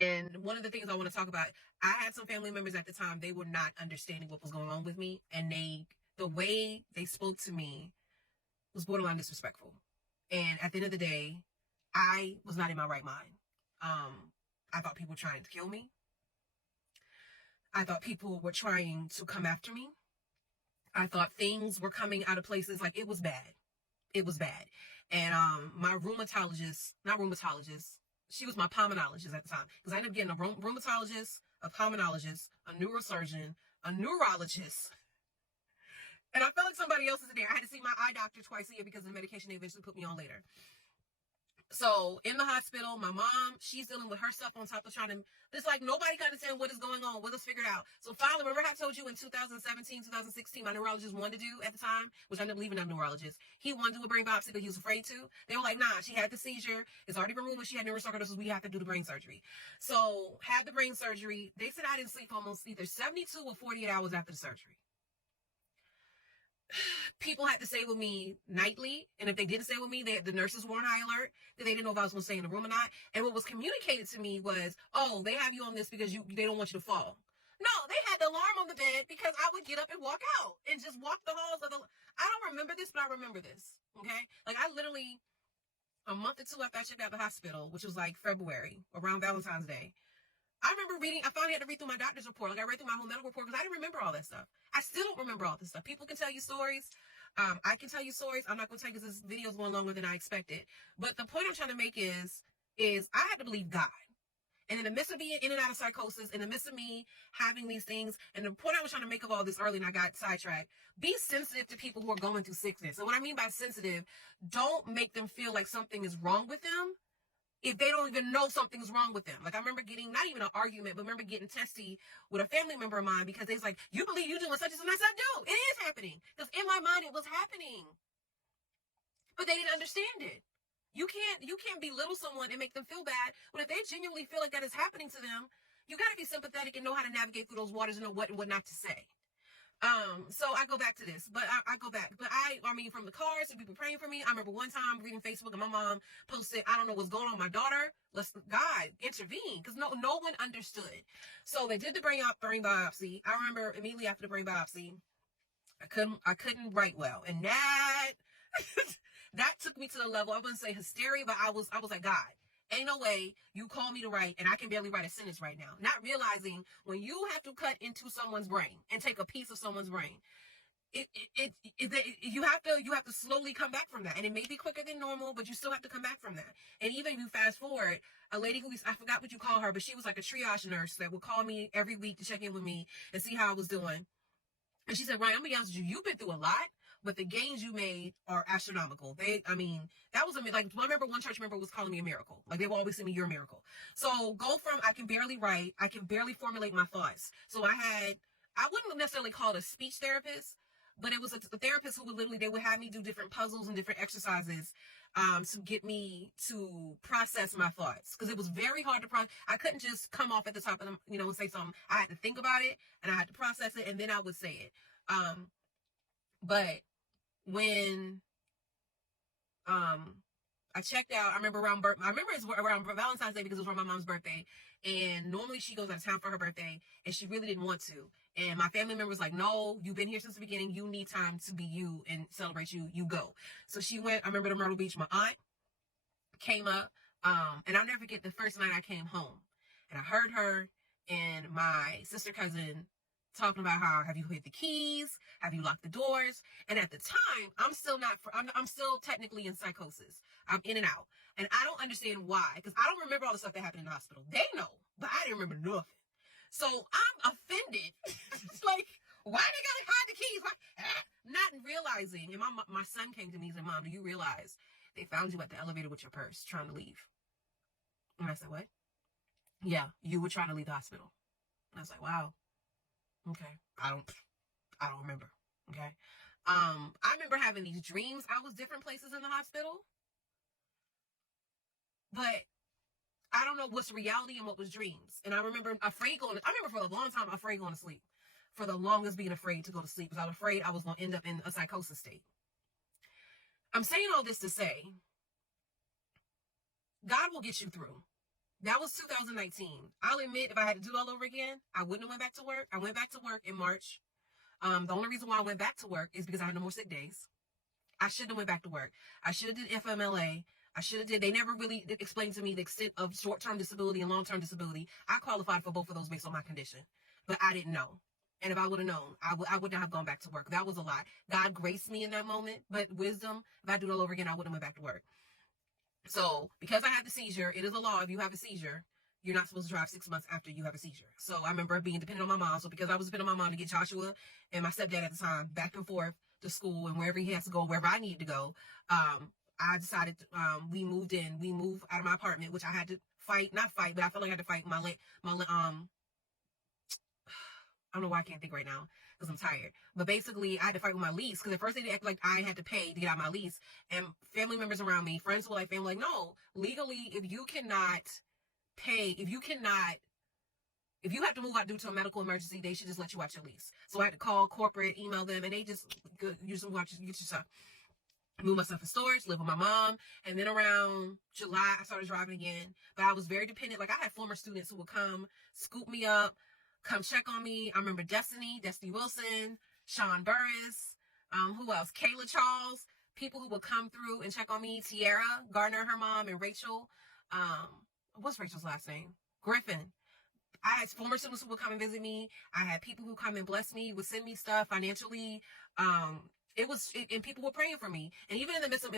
And one of the things I want to talk about, I had some family members at the time, they were not understanding what was going on with me. And the way they spoke to me was borderline disrespectful. And at the end of the day, I was not in my right mind. I thought people were trying to kill me. I thought people were trying to come after me. I thought things were coming out of places. Like, it was bad. It was bad. And my rheumatologist, not rheumatologist, she was my pulmonologist at the time. Because I ended up getting a rheumatologist, a pulmonologist, a neurosurgeon, a neurologist. And I felt like somebody else is in there. I had to see my eye doctor twice a year because of the medication they eventually put me on later. So in the hospital, my mom, she's dealing with her stuff on top of trying to, it's like nobody can understand what is going on, what is figured out. So finally, remember I told you in 2017, 2016, my neurologist wanted to do at the time, which I ended up leaving that neurologist. He wanted to do a brain biopsy, but he was afraid to. They were like, nah, she had the seizure. It's already been ruled, but she had neurosarcoidosis. We have to do the brain surgery. So had the brain surgery. They said I didn't sleep almost either 72 or 48 hours after the surgery. People had to stay with me nightly, and if they didn't stay with me, the nurses were on high alert, that they didn't know if I was going to stay in the room or not. And what was communicated to me was, oh, they have you on this because they don't want you to fall. No, they had the alarm on the bed because I would get up and walk out and just walk the halls of the. I don't remember this, but I remember this. Okay, like I literally, a month or two after I checked out of the hospital, which was like February, around Valentine's Day, I remember I finally had to read through my doctor's report. Like I read through my whole medical report because I didn't remember all that stuff. I still don't remember all this stuff. People can tell you stories. I can tell you stories. I'm not going to tell you because this video is going longer than I expected. But the point I'm trying to make is I had to believe God. And in the midst of being in and out of psychosis, in the midst of me having these things, and the point I was trying to make of all this early and I got sidetracked, be sensitive to people who are going through sickness. And what I mean by sensitive, don't make them feel like something is wrong with them if they don't even know something's wrong with them. Like I remember getting, not even an argument, but remember getting testy with a family member of mine because they was like, you believe you're doing such and such? I said, no, it is happening. Because in my mind, it was happening. But they didn't understand it. You can't belittle someone and make them feel bad. But if they genuinely feel like that is happening to them, you got to be sympathetic and know how to navigate through those waters and know what and what not to say. So I go back to this, but I go back, but I mean, from the cards and people praying for me. I remember one time reading Facebook and my mom posted, I don't know what's going on with my daughter. Let's God intervene. Cause no one understood. So they did the brain biopsy. I remember immediately after the brain biopsy, I couldn't write well. And that, that took me to the level, I wouldn't say hysteria, but I was like, God, ain't no way you call me to write and I can barely write a sentence right now. Not realizing when you have to cut into someone's brain and take a piece of someone's brain, you have to slowly come back from that. And it may be quicker than normal, but you still have to come back from that. And even if you fast forward, a lady I forgot what you call her, but she was like a triage nurse that would call me every week to check in with me and see how I was doing. And she said, Ryan, I'm gonna be honest with you, you've been through a lot, but the gains you made are astronomical. That was like, I remember one church member was calling me a miracle. Like they will always say me, you're a miracle. So go from, I can barely write, I can barely formulate my thoughts. So I wouldn't necessarily call it a speech therapist, but it was a therapist who they would have me do different puzzles and different exercises, to get me to process my thoughts. Cause it was very hard to process. I couldn't just come off at the top and, and say something. I had to think about it and I had to process it and then I would say it. But when, I checked out, I remember it's around Valentine's Day because it was around my mom's birthday. And normally she goes out of town for her birthday and she really didn't want to. And my family member was like, no, you've been here since the beginning. You need time to be you and celebrate you. You go. So she went, I remember to Myrtle Beach. My aunt came up, and I'll never forget the first night I came home and I heard her and my sister cousin talking about how, have you hid the keys? Have you locked the doors? And at the time, I'm still technically in psychosis. I'm in and out. And I don't understand why, because I don't remember all the stuff that happened in the hospital. They know, but I didn't remember nothing. So I'm offended. It's like, why they gotta hide the keys? Why? Not realizing, and my son came to me and said, Mom, do you realize they found you at the elevator with your purse trying to leave? And I said, what? Yeah, you were trying to leave the hospital. And I was like, wow. Okay. I don't remember. Okay. I remember having these dreams. I was different places in the hospital, but I don't know what's reality and what was dreams. And I remember for a long time, afraid going to sleep, for the longest being afraid to go to sleep because I was afraid I was going to end up in a psychosis state. I'm saying all this to say, God will get you through. That was 2019. I'll admit, if I had to do it all over again, I wouldn't have went back to work. I went back to work in March. The only reason why I went back to work is because I had no more sick days. I shouldn't have went back to work. I should have did FMLA. They never really explained to me the extent of short-term disability and long-term disability. I qualified for both of those based on my condition, but I didn't know. And if I would have known, I would not have gone back to work. That was a lie. God graced me in that moment, but wisdom, if I do it all over again, I wouldn't have went back to work. So because I had the seizure, it is a law. If you have a seizure, you're not supposed to drive 6 months after you have a seizure. So I remember being dependent on my mom. So because I was dependent on my mom to get Joshua and my stepdad at the time back and forth to school and wherever he has to go, wherever I needed to go, I decided we moved out of my apartment, which I had to not fight, but I felt like I had to fight I don't know why I can't think right now because I'm tired. But basically, I had to fight with my lease because at first they did act like I had to pay to get out my lease. And family members around me, friends who were like, family, like, no, legally, if you cannot pay, if you have to move out due to a medical emergency, they should just let you out your lease. So I had to call corporate, email them, and they just usually watch get your stuff. Move my stuff in storage, live with my mom, and then around July, I started driving again. But I was very dependent. Like I had former students who would come, scoop me up, come check on me. I remember Destiny Wilson, Sean Burris, who else? Kayla Charles, people who would come through and check on me. Tiara Gardner, her mom, and Rachel. What's Rachel's last name? Griffin. I had former students who would come and visit me. I had people who come and bless me, would send me stuff financially. And people were praying for me. And even in the midst of